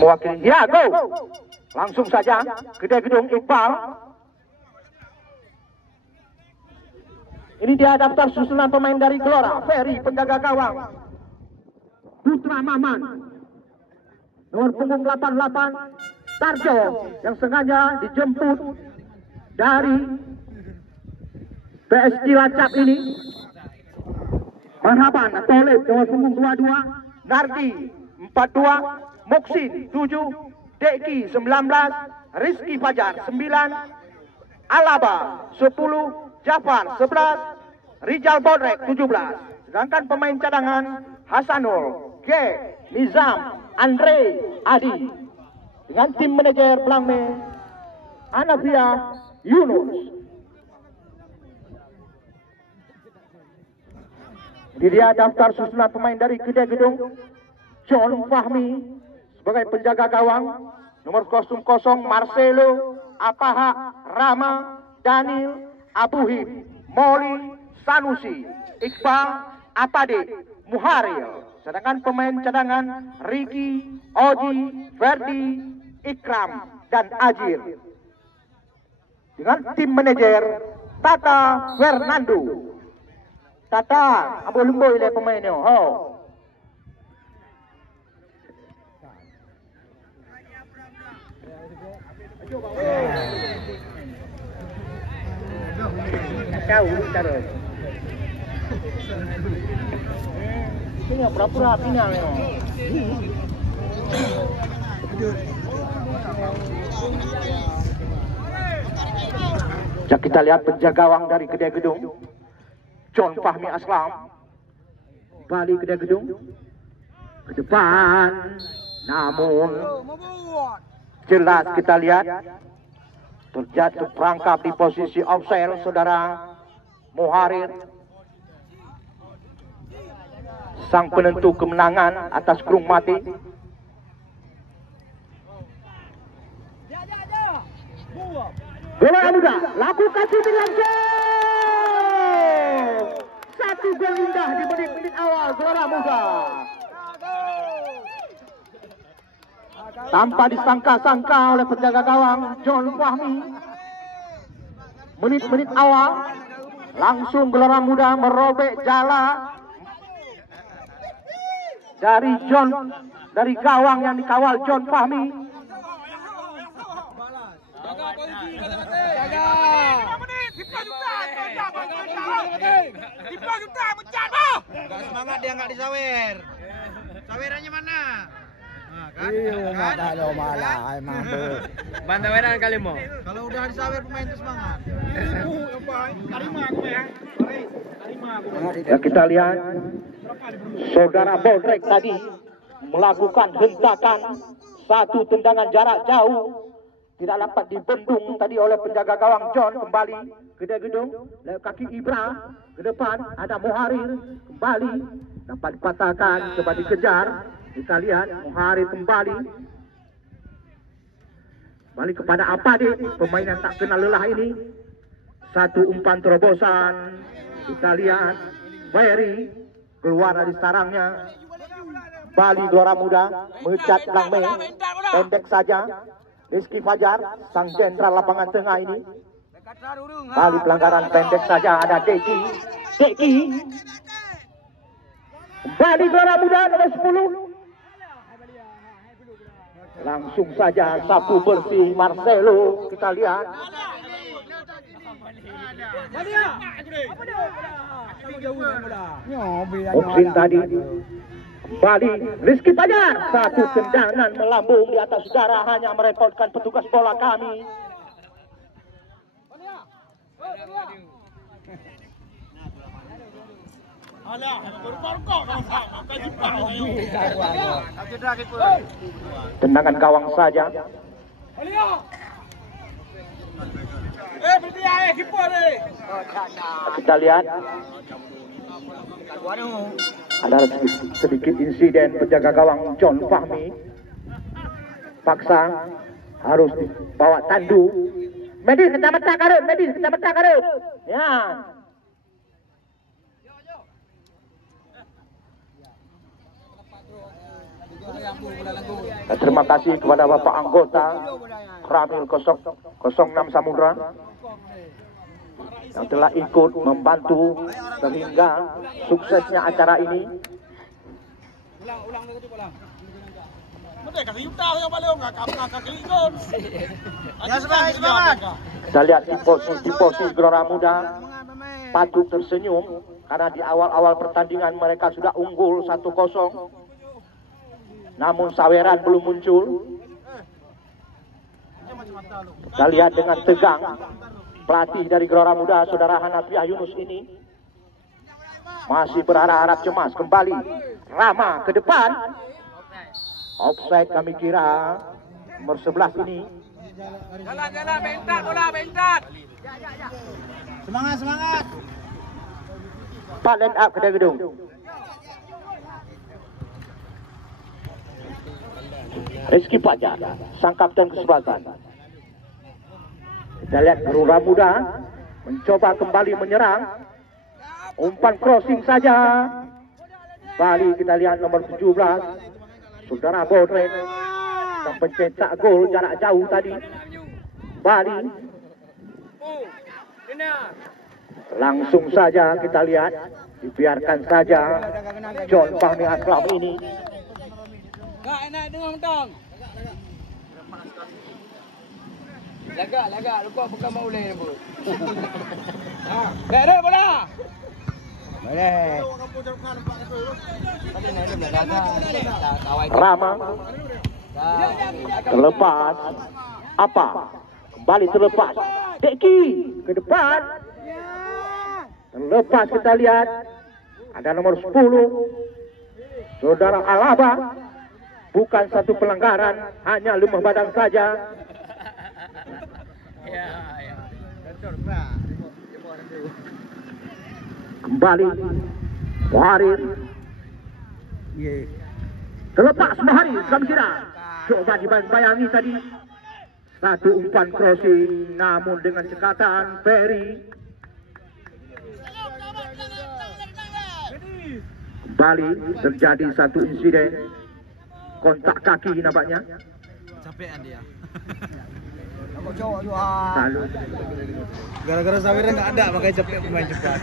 Mewakili, ya go. Langsung saja Gede Gedung Iqbal. Ini dia daftar susunan pemain dari Gelora. Ferry penjaga gawang, Putra Maman, nomor punggung 88 Tarjo yang sengaja dijemput dari PS Cilacap ini. Marhaban Tolib nomor punggung 22, Nardi 42, Moksin 7, Deki 19, Rizky Fajar 9, Alaba 10, Jafar 11, Rijal Bodrek 17. Sedangkan pemain cadangan Hasanul, G, Nizam, Andre, Adi. Dengan tim manajer Blangme, Anavia, Yunus. Ini dia daftar susunan pemain dari Gede Gedung. John Fahmi sebagai penjaga gawang, nomor 00 Marcelo, Apaha, Rama, Daniel, Abuhim, Moli, Sanusi, Iqbal, Atade, Muharil. Sedangkan pemain cadangan Riki, Oji, Verdi, Ikram, dan Ajir. Dengan tim manajer Tata Fernando. Tata, abu lumboy le pemainnya. Oh. Tahu cara. Ini pura-pura final ya. Jika kita lihat penjaga gawang dari Gede Gedung, John Fahmi Aslam, Bali Gede Gedung ke depan, namun jelas kita lihat terjatuh perangkap di posisi offside saudara Muharir, sang penentu kemenangan atas Krung Mati. Bola muda lakukan shooting langsung. Satu gol indah di menit-menit awal Gelora Muda. Tanpa disangka-sangka oleh penjaga gawang John Fahmi. Menit-menit awal langsung Gelora Muda merobek jala dari gawang yang dikawal John Fahmi. Semangat dia nggak disawer. Sawerannya mana? Ada malah, mabuk. Bantaweran kali mau. Kalau udah disawer pemain itu semangat. Ya, kita lihat saudara Bodrek tadi melakukan hentakan satu tendangan jarak jauh, tidak dapat dibendung tadi oleh penjaga gawang John. Kembali Gede Gedung, kaki Ibra ke depan, ada Muharir kembali, dapat dipatahkan, coba dikejar. Kita lihat Muharir kembali kepada Apade, pemain yang tak kenal lelah ini. Satu umpan terobosan, kita lihat Ferry keluar dari sarangnya. Bali Gelora Muda mengecat Langme, pendek saja. Rizky Fajar, sang jenderal lapangan tengah ini. Bali pelanggaran pendek saja, ada Deki. Bali Gelora Muda nomor 10. Langsung saja sapu bersih Marcelo, kita lihat. Moksin tadi kembali Rizky Fajar, satu tendangan melambung di atas udara, hanya merepotkan petugas bola kami. Tendangan gawang saja. Kita lihat ada sedikit insiden penjaga gawang John Fahmi paksa harus dibawa tandu. Medis kecamatan Garut, medis kecamatan Garut. Ya. Dan terima kasih kepada Bapak Anggota Ramil 06 Samudra yang telah ikut membantu sehingga suksesnya acara ini. Kita lihat tifosi Gelora Muda patut tersenyum karena di awal-awal pertandingan mereka sudah unggul 1-0. Namun saweran belum muncul. Kita lihat dengan tegang pelatih dari Gelora Muda, Saudara Hanafiah Yunus ini masih berharap cemas. Kembali Rama ke depan. Offside kami kira nomor 11 ini. Jalan, bentar bola, bentar. Semangat. Pak line up kedai gedung. Rizky Fajar, sang kapten kesebelasan. Kita lihat Gelora Muda mencoba kembali menyerang. Umpan crossing saja. Bali kita lihat nomor 17. Saudara Bodren yang pencetak gol jarak jauh tadi. Bali. Langsung saja kita lihat. Dibiarkan saja John Fahmi Aslam ini. Kak, enak dengar mentang. Lagak. Lupa bukan mau boleh pun. Dah bola. Boleh. Rama terlepas. Apa? Kembali terlepas. Deki ke depan. Terlepas kita lihat. Ada nomor 10. Saudara Alaba. Bukan satu pelanggaran, hanya lemah badan saja. Kembali Muharir. Terlepas Muharir Samsira. Coba dibayangi tadi. Satu umpan crossing, namun dengan cekatan Ferry. Kembali terjadi satu insiden kontak kaki nampaknya. Capean dia. Aku cowok juga. Lalu Gara-gara saweran enggak ada makanya capek pemain juga.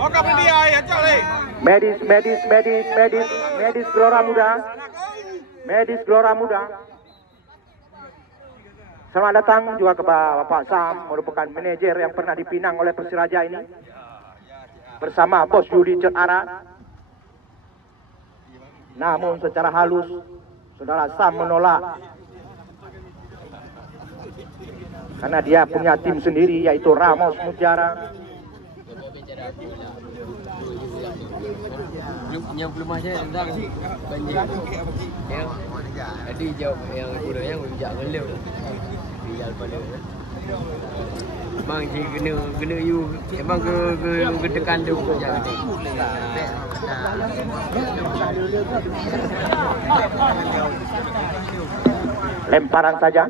Oh, kapan dia ya, Cale? Medis Gelora Muda. Medis Gelora Muda. Selamat datang juga kepada Bapak Sam, merupakan manajer yang pernah dipinang oleh Persiraja ini. Bersama Bos Yudi Cerara. Namun secara halus Saudara Sam menolak karena dia punya tim sendiri yaitu Ramos Mutiara. Yang belum aja tentang banjir. Yang tadi jawab yang budaya bijak ngeleu. Tinggal pada. Bang ji kena you emang ke tekan tu jangan. Lemparan saja.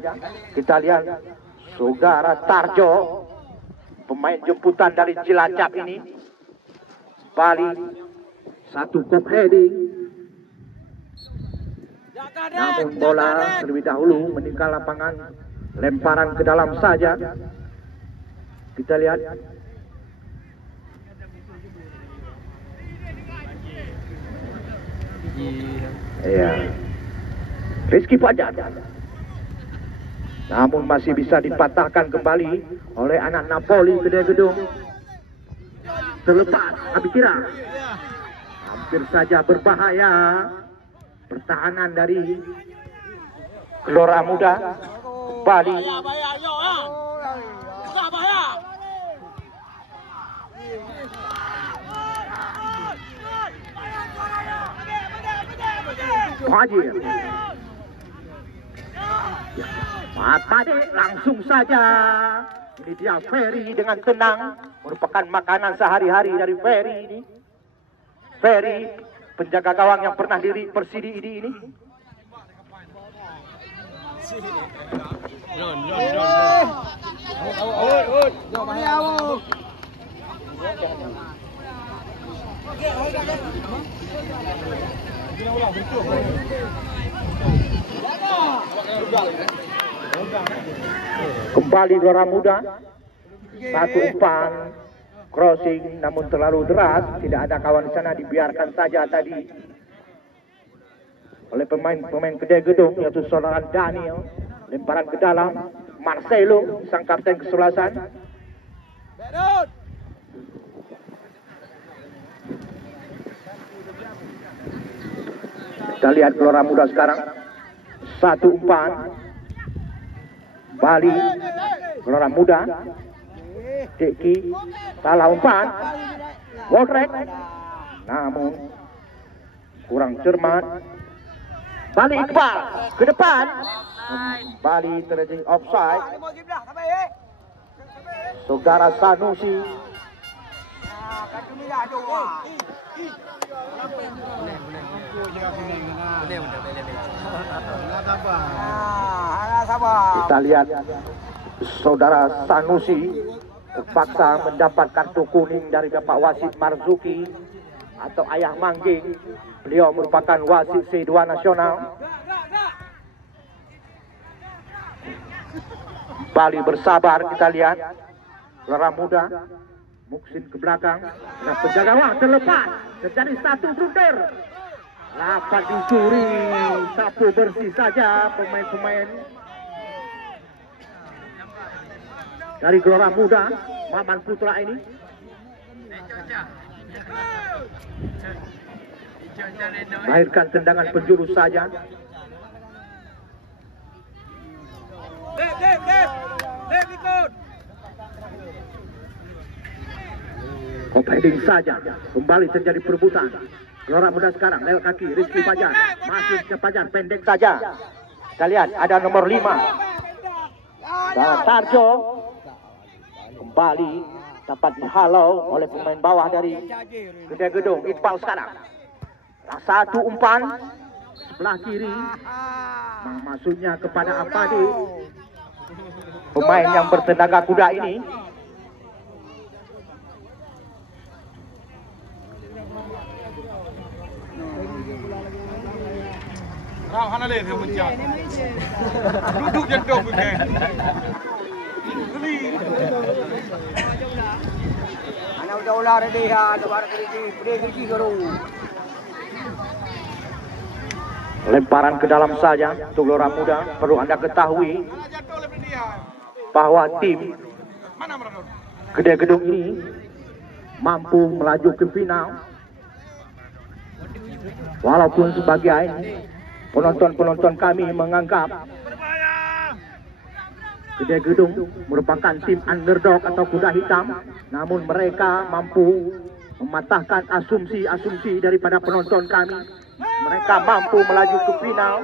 Kita lihat Saudara Tarjo, pemain jemputan dari Cilacap ini. Bali satu kop heading. Namun bola terlebih dahulu meninggal lapangan. Lemparan ke dalam saja. Kita lihat. Iya. Rizky Fajar. Namun masih bisa dipatahkan kembali oleh anak Napoli kedai gedung. Terlepas Abikira. Hampir saja berbahaya. Pertahanan dari Gelora Muda. Bali. Muhajir. Pade langsung saja. Ini dia Ferry dengan tenang, merupakan makanan sehari-hari dari Ferry ini. Ferry, penjaga gawang yang pernah diri Persidi ini. Kembali Gelora Muda, satu umpan crossing namun terlalu deras, tidak ada kawan di sana, dibiarkan saja tadi oleh pemain Kedai Gedung, yaitu saudara Daniel. Lemparan ke dalam, Marcelo sang kapten kesebelasan. Kita lihat Gelora Muda sekarang, satu umpan Bali, Gelora Muda, Deki, salah umpan, Waldrek, namun kurang cermat. Bali Iqbal ke depan, Bali terjadi offside. Saudara Sanusi. Kita lihat saudara Sanusi terpaksa mendapat kartu kuning dari Bapak Wasit Marzuki atau Ayah Mangging. Beliau merupakan wasit C2 nasional. Bali bersabar, kita lihat Gelora Muda. Muksin ke belakang, nah penjaga gawang terlepas, terjadi satu blunder. Lapan dicuri, sapu bersih saja pemain-pemain dari Gelora Muda. Maman Putra ini melahirkan tendangan penjuru saja. Heading saja, kembali terjadi perebutan. Gelora Muda sekarang lewat kaki Rizky Fajar, masuk ke Fajar, pendek saja. Kita lihat ada nomor 5 Sarjo, kembali dapat dihalau oleh pemain bawah dari Kedai Gedung. Iqbal sekarang satu umpan sebelah kiri, maksudnya kepada Apadi, pemain yang bertenaga kuda ini. Hana le theo mình chặt. Duduk jendong ke. Geli. Anak udah ready ha, lebar kerji guru. Lemparan ke dalam saja untuk Gelora Muda. Perlu Anda ketahui bahwa tim Kedai Gedung ini mampu melaju ke final. Walaupun sebagian penonton kami menganggap Kedai Gedung merupakan tim underdog atau kuda hitam, namun mereka mampu mematahkan asumsi daripada penonton kami. Mereka mampu melaju ke final.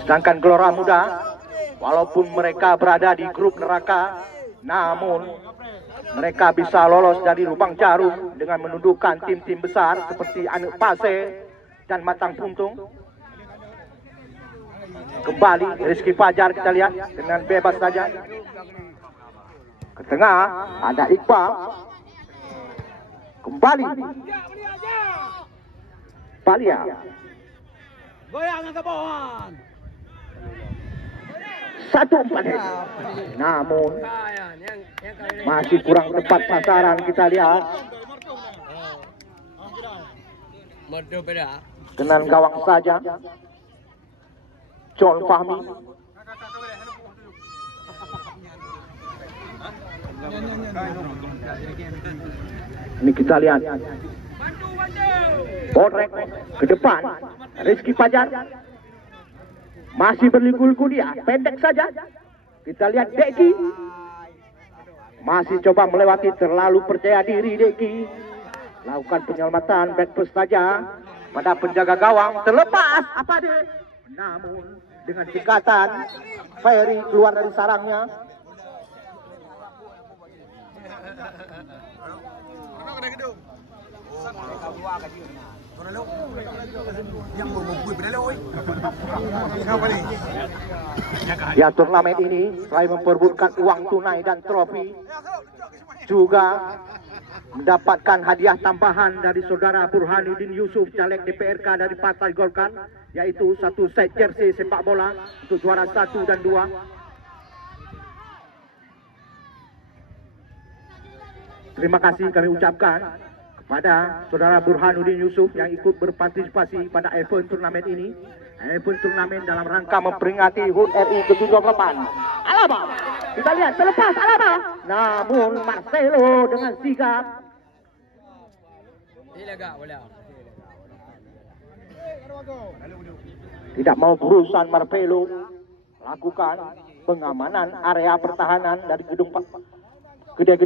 Sedangkan Gelora Muda, walaupun mereka berada di grup neraka, namun mereka bisa lolos dari lubang jarum dengan menundukkan tim-tim besar seperti Anek Pase dan Matang Puntung. Kembali Rizky Fajar, kita lihat dengan bebas saja. Ke tengah ada Iqbal. Kembali Balia. Goyang ke bawah. Satu umpan, namun masih kurang tepat sasaran. Kita lihat dengan gawang saja. John Fahmi. Ini kita lihat Bodrek ke depan, Rizky Fajar masih berliku-liku, dia pendek saja. Kita lihat Deki masih coba melewati, terlalu percaya diri Deki. Lakukan penyelamatan back post saja. pada penjaga gawang, terlepas apa dia? Namun dengan cekatan Ferry keluar dari sarangnya. Ya, turnamen ini selain memperebutkan uang tunai dan trofi, juga mendapatkan hadiah tambahan dari saudara Burhanuddin Yusuf, caleg DPRK dari Partai Golkar, yaitu satu set jersey sepak bola untuk juara 1 dan 2. Terima kasih kami ucapkan kepada saudara Burhanuddin Yusuf yang ikut berpartisipasi pada event turnamen ini. Event turnamen dalam rangka memperingati HUT RI ke-78. Alaba, kita lihat terlepas Alaba. Namun Marcelo dengan sigap tidak mau berurusan. Marcelo lakukan pengamanan area pertahanan dari gedung gedung.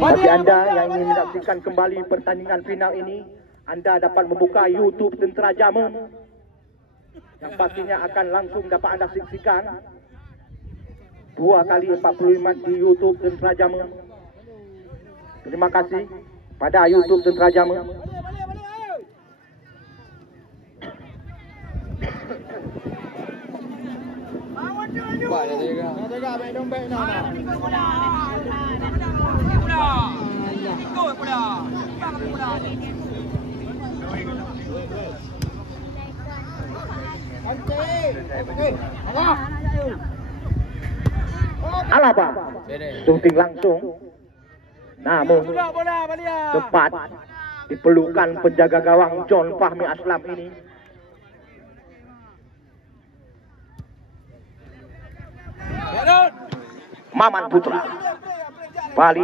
Bagi Anda yang ingin menyaksikan kembali pertandingan final ini, Anda dapat membuka YouTube Tentera Jamu, yang pastinya akan langsung dapat Anda saksikan 2x45 di YouTube Tentera Jamu. Terima kasih pada YouTube Tentera Jamu. Alaba sunting langsung, namun tepat dipelukan penjaga gawang John Fahmi Aslam ini. Maman Putra Bali,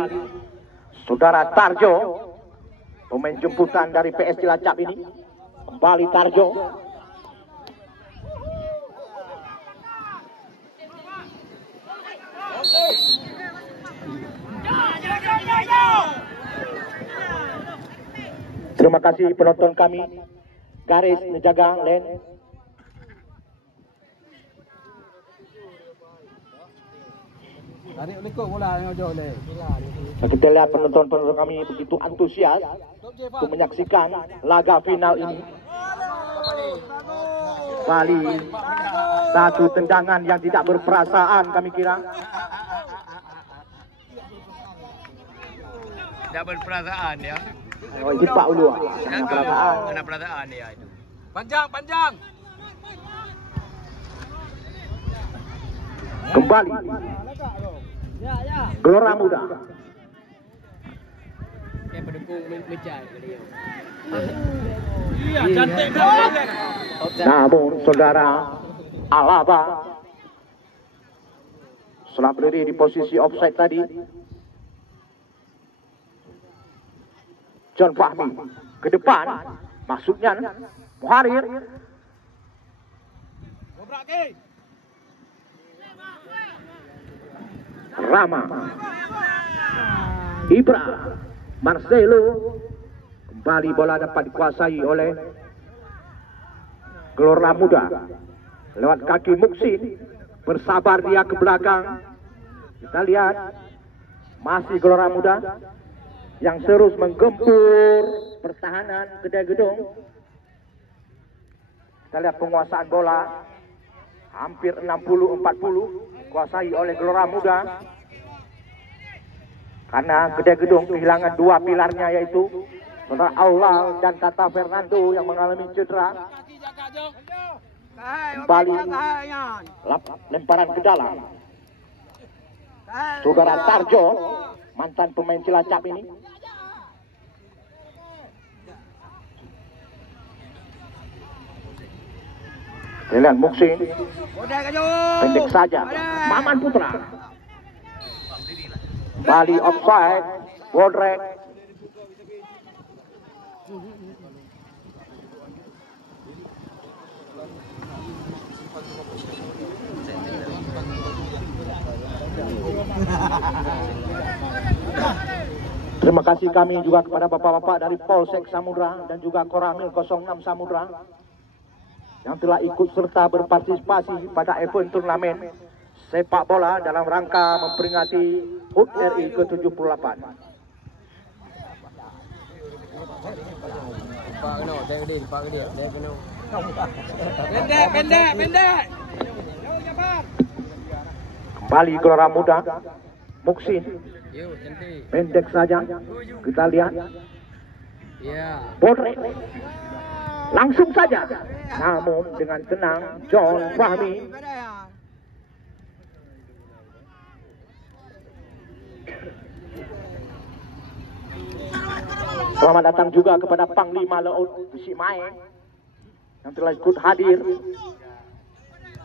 saudara Tarjo, pemain jemputan dari PS Cilacap ini. Kembali Tarjo. Terima kasih penonton kami. Garis menjaga lane. Kita lihat penonton kami begitu antusias untuk menyaksikan laga final ini. Bali, satu tendangan yang tidak berperasaan kami kira. Tidak berperasaan ya. Oh, itu Pak Ulu. Kena perasaan ya itu. Panjang. Kembali Gelora Muda. Kayak pendukung mencari dia. Iya, cantik. Namun saudara Alaba setelah berdiri di posisi offside tadi, John Fahmi ke depan, masuknya Muharir. Rama, Ibra, Marcelo, kembali bola dapat dikuasai oleh Gelora Muda lewat kaki Muksin, bersabar dia ke belakang. Kita lihat masih Gelora Muda yang terus menggempur pertahanan Kedai Gedung. Kita lihat penguasaan bola hampir 60-40 kuasai oleh Gelora Muda, karena Kedai Gedung kehilangan dua pilarnya, yaitu saudara Aula dan Tata Fernando yang mengalami cedera. Kembali lemparan ke dalam saudara Tarjo, mantan pemain Cilacap ini. Dengan Muksin pendek saja. Maman Putra Bali offside. Bodrek Terima kasih kami juga kepada bapak-bapak dari Polsek Samudra dan juga Koramil 06 Samudra yang telah ikut serta berpartisipasi pada event turnamen sepak bola dalam rangka memperingati HUT RI ke-78. Pendek. Kembali Gelora Muda, Muksin. Pendek saja, kita lihat. Botrek. Langsung saja. Namun dengan tenang, John Fahmi. Selamat datang juga kepada Panglima Laut Si Mae yang telah ikut hadir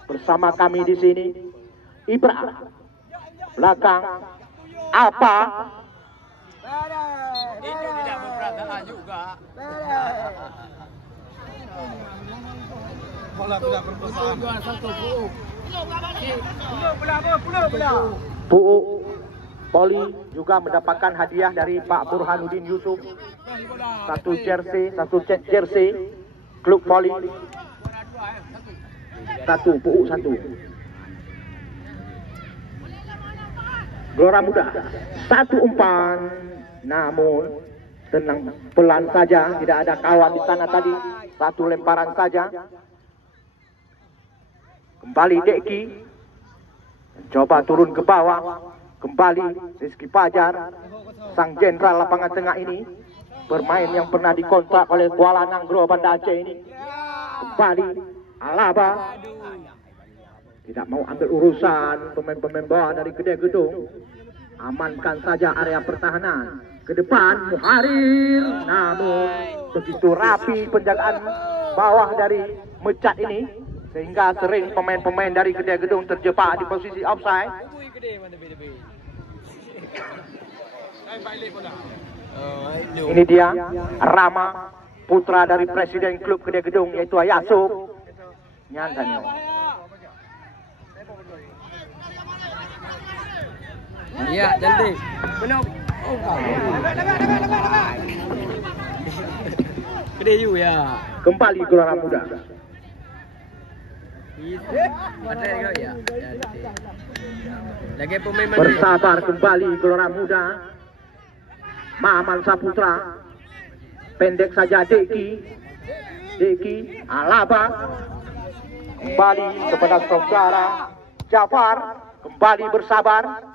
bersama kami di sini. Ibra belakang apa? Itu tidak berperasaan juga. Bola tidak berperasaan. Pu'u Poli juga mendapatkan hadiah dari Pak Burhanuddin Yusuf. Satu cek jersey klub Poli. Pu'u satu. Gelora Muda, satu umpan, namun tenang pelan saja, tidak ada kawan di sana tadi, satu lemparan saja. Kembali Deki, coba turun ke bawah, kembali Rizky Fajar, sang jenderal lapangan tengah ini, bermain yang pernah dikontrak oleh Kuala Nanggro Banda Aceh ini. Kembali Alaba, tidak mau ambil urusan pemain-pemain bawah dari Kedai Gedung. Amankan saja area pertahanan. Ke depan Muharir, namun begitu rapi penjagaan bawah dari Mecat ini sehingga sering pemain-pemain dari Kedai Gedung terjebak di posisi offside. Ini dia Rama, putra dari presiden klub Kedai Gedung yaitu Ayasuk. Nyantanyo. Iya, cantik. Benar. Oh, Gede you ya. Kembali Gelora Muda. Ada ya. Lagi pemain mana? Bersabar kembali Gelora Muda. Maman Saputra. Pendek saja Deki Alaba. Kembali kepada saudara Jafar. Kembali bersabar.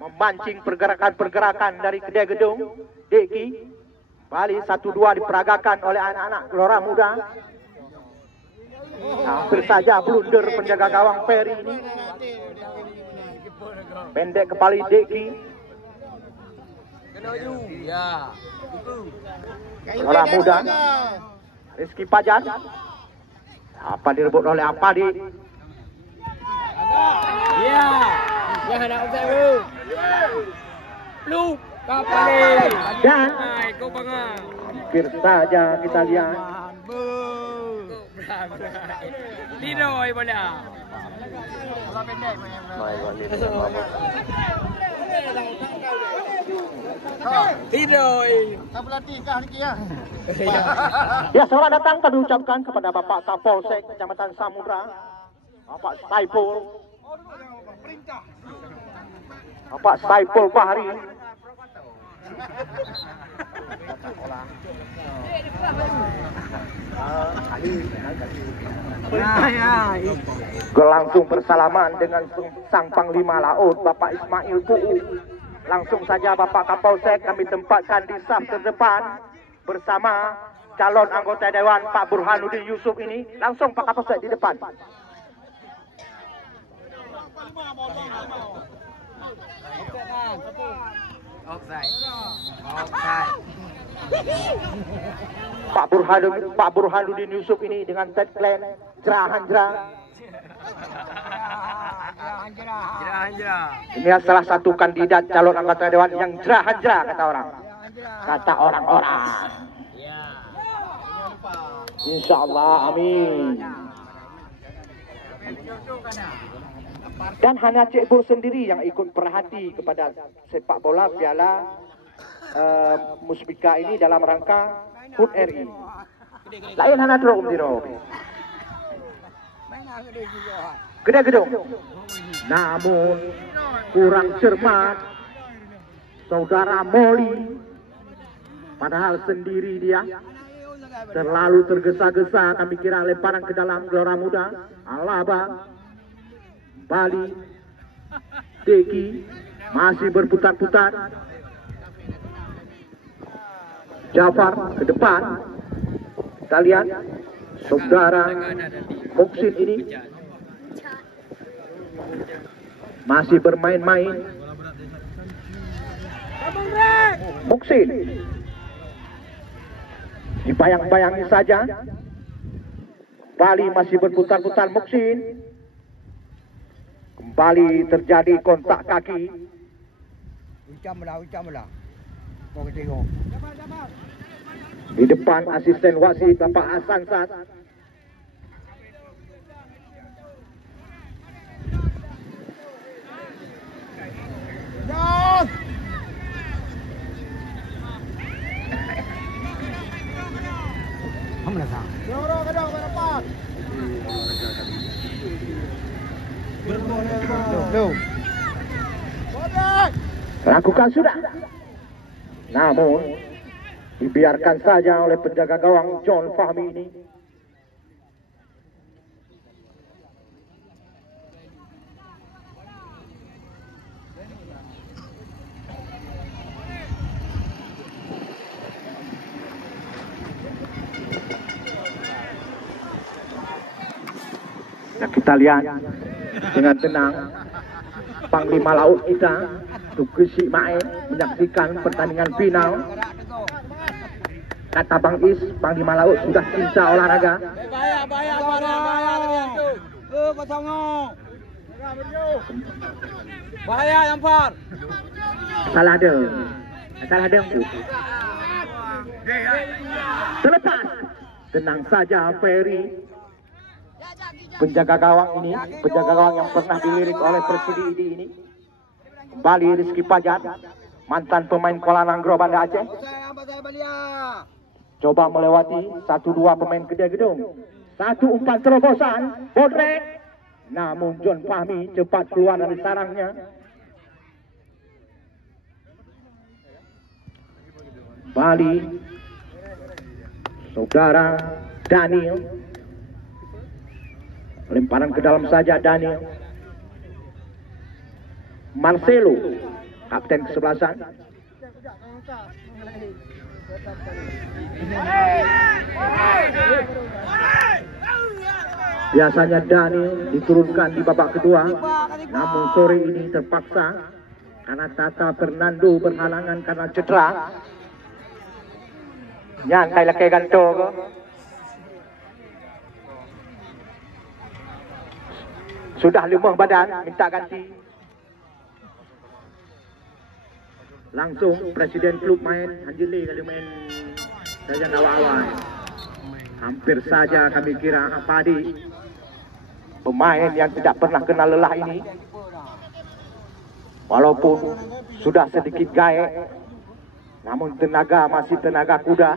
Memancing pergerakan-pergerakan dari Kedai Gedung. Deki kembali 1-2 diperagakan oleh anak-anak Gelora Muda. Hampir saja blunder penjaga gawang Ferry ini. Pendek kembali Deki. Gelora Muda. Rizky Fajar. Apa direbut oleh Apadi? Ya. Jangan nak usah lu. Lu kapal ni. Dan Kau bangang. hampir saja kita lihat. Tiroy bola. Tiroy. Ya, selamat datang kami ucapkan kepada Bapak Kapolsek Kecamatan Samudra, Bapak Saiful Bahri. Langsung bersalaman dengan sang Panglima Laut Bapak Ismail Pu'u. Langsung saja Bapak Kapolsek kami tempatkan di saf terdepan bersama calon anggota Dewan Pak Burhanuddin Yusuf ini. Langsung Pak Kapolsek di depan. Offside. Pak Burhanuddin Yusuf ini dengan tagline Jerahan-Jera. Ini salah satu kandidat calon anggota dewan yang jerahan-jera kata orang-orang. Insya Allah, amin. Dan hanya Cik Bur sendiri yang ikut perhati kepada sepak bola Piala Musbika ini dalam rangka HUT RI. Lain hanya terus Diro. Gede gedung. Namun kurang cermat saudara Moli, padahal sendiri dia terlalu tergesa-gesa. Kami kira lemparan ke dalam Gelora Muda. Alaba, Bali, Deki masih berputar-putar. Jafar ke depan. Kita lihat saudara Muksin ini masih bermain-main. Muksin dibayang-bayangi saja. Bali masih berputar-putar. Muksin kembali terjadi kontak kaki. Ucam lah. Kau tengok. Di depan asisten wasit Bapak Hasan Sat. Lakukan sudah. Namun dibiarkan saja oleh penjaga gawang John Fahmi ini. Nah, kita lihat dengan tenang Panglima Laut kita Tukusi Main menyaksikan pertandingan final. Kata Bang Is, Panglima Laut sudah cinta olahraga. Bahaya lampar. Salah ada. Terlepas. Tenang saja Ferry. Penjaga gawang ini, penjaga gawang yang pernah dilirik oleh Presidi ID ini. Kembali Rizky Pajar, mantan pemain Kuala Nanggro Banda Aceh. Coba melewati 1-2 pemain Gede Gedung. Satu umpan terobosan, bodrek. Namun John Fahmi cepat keluar dari sarangnya. Bali, saudara Daniel. Lemparan ke dalam saja Daniel. Marcelo, kapten kesebelasan. Biasanya Daniel diturunkan di babak kedua, namun sore ini terpaksa karena Tata Fernando berhalangan karena cedera. Nyantai lah kayak ganto ke. Sudah lemah badan, minta ganti. Langsung Presiden klub main, Anjeli kali main saja awal-awal. Hampir saja kami kira Apadi, pemain yang tidak pernah kenal lelah ini. Walaupun sudah sedikit gaek, namun tenaga masih tenaga kuda.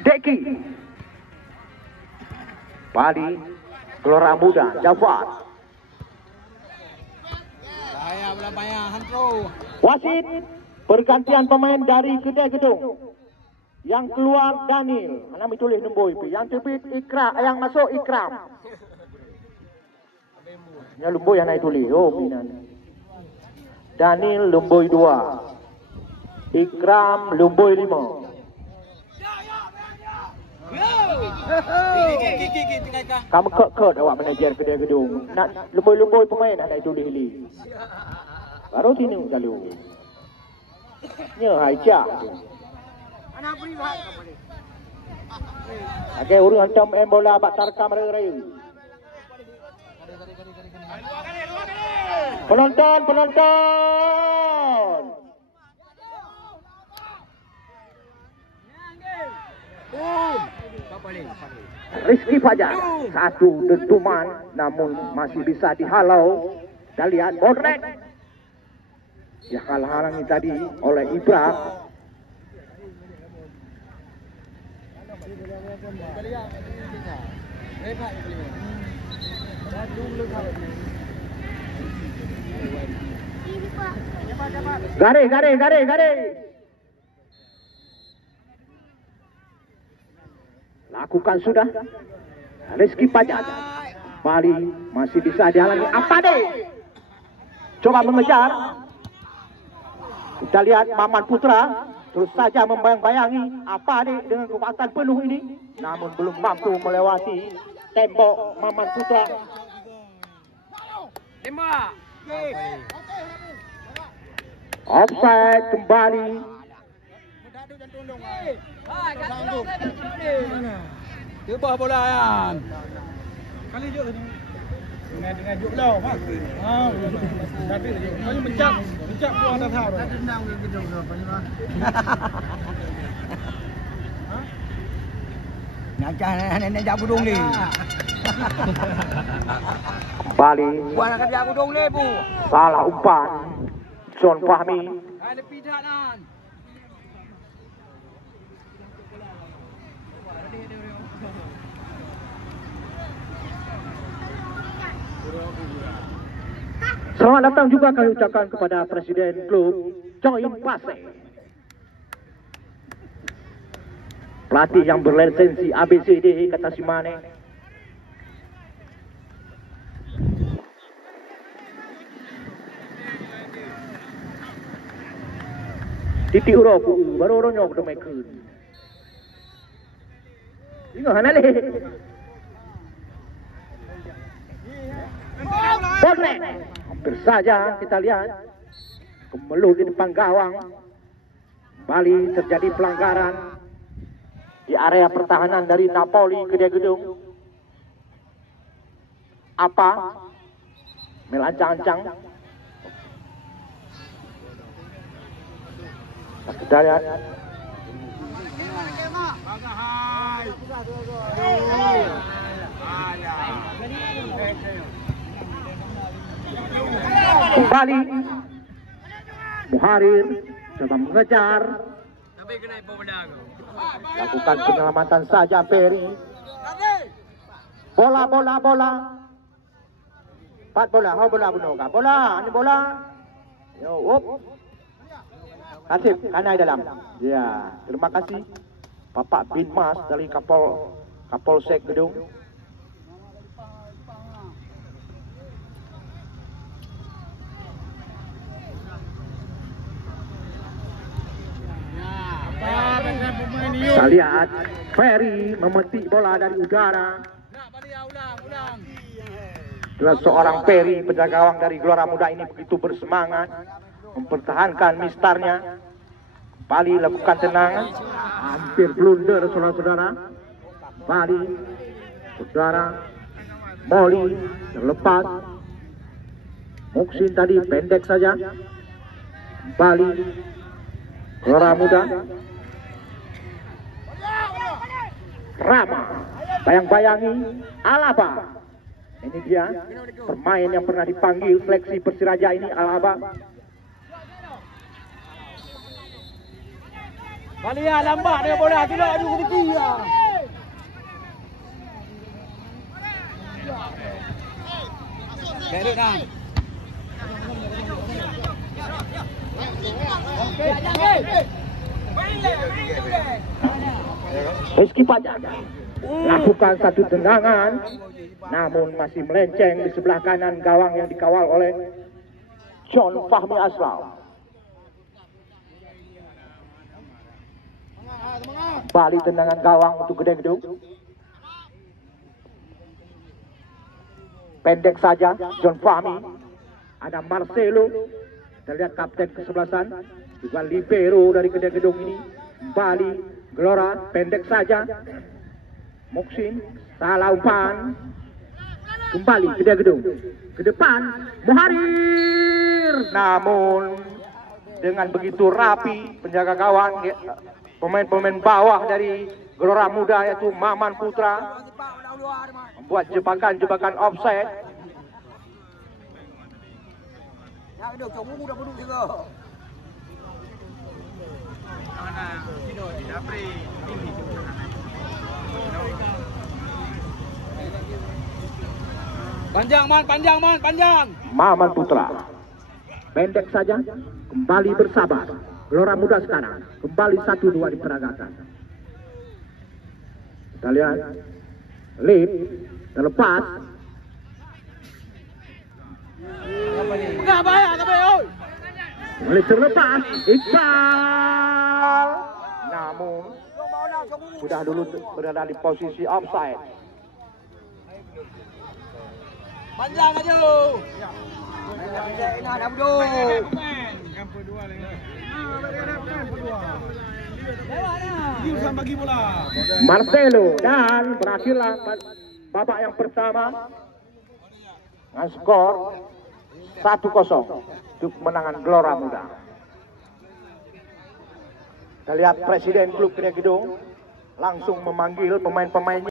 Deki Bali, Gelora Muda, Jafar. Wasit pergantian pemain dari Gede Gedung. Yang keluar Daniel, nama tulis nombor IP. Yang terbit Ikram, yang masuk Ikram. Yang nombor yang naik tulis. Oh, pinan. Daniel nombor 2. Ikram Lumboy 5. Kamu kek awak manajer Gede Gedung. Nak Lumboy pemain nak naik tulis li. Baru sini lalu. Nya Haija. Okey, urus hantam bola bak tarkam raya. Penonton. Rizky Fajar, satu dentuman namun masih bisa dihalau. Kita lihat Bodrek ya halang-halangi tadi oleh Ibra. Gare. Lakukan sudah. Rizky Fajar. Bali masih bisa dihalangi. Apade coba mengejar. Kita lihat Maman Putra terus saja membayang-bayangi Apade dengan kekuatan penuh ini, namun belum mampu melewati tembok Maman Putra. Offside kembali. Tebah bola kan. Kali juk tadi. Dengan juk lau mak. Tapi tadi kau mencap buang dah tahu. Tendang ke gedung apa ni mah. Nak jak budung ni. Kembali. Buat nak kerja budung ni bu. Salah umpan. John Fahmi. Ada pidanan. Selamat datang juga kami ucapkan kepada Presiden Klub Join Pase, pelatih yang berlisensi ABCD kata si Mane. Titi uro ku baru orang nyok domai kun. Ingat mana le? Boleh. Hampir saja kita lihat kemeluh di depan gawang. Bali terjadi pelanggaran di area pertahanan dari Napoli ke gedung. Apa? Melancang-ancang. Kita lihat. Kembali Muharir coba mengejar, lakukan penyelamatan saja Peri. Bola 4 bola, bola bunuh kah? Bola, ini bola. Yo, up. Kasih, kanai dalam. Ya, terima kasih Bapak Bin Mas dari Kapolsek Gedung. Kita lihat Ferry memetik bola dari udara. Adalah seorang Ferry, penjaga gawang dari Gelora Muda ini begitu bersemangat mempertahankan mistarnya. Bali lakukan tendangan, hampir blunder saudara-saudara. Bali, saudara, Moli terlepas. Muksin tadi pendek saja. Bali, Gelora Muda. Rama, bayang-bayangi Alaba. Ini dia pemain yang pernah dipanggil seleksi Persiraja ini, Alaba. Balia lambat dia bola, tidak adu kaki ya. Derek kan. Rizky Fajar lakukan satu tendangan, namun masih melenceng di sebelah kanan gawang yang dikawal oleh John Fahmi Aslam. Bali tendangan gawang untuk Gede Gedung. Pendek saja John Fahmi. Ada Marcelo. Kita lihat kapten kesebelasan. Juga libero dari Gede Gedung ini. Bali Gelora pendek saja. Muksin salah umpan. Kembali Gede Gedung. Ke depan Muharir. Namun dengan begitu rapi penjaga gawang, pemain-pemain bawah dari Gelora Muda yaitu Maman Putra membuat jebakan-jebakan offside. Yang được chống muda peduk juga. Panjang man, panjang. Maman Putra pendek saja, kembali bersabar. Gelora Muda sekarang kembali 1-2 diperagakan. Kita lihat lead terlepas. Enggak bahaya tapi oi. Lead terlepas Iqbal, namun sudah dulu berada di posisi offside. Panjang maju. Nah, dah peduk. Campur dua lagi. Diusan bagi bola. Marcelo dan berakhirlah babak yang pertama dengan skor 1-0 untuk kemenangan Gelora Muda. Kita lihat Presiden klub Kedai Gedung langsung memanggil pemain-pemainnya.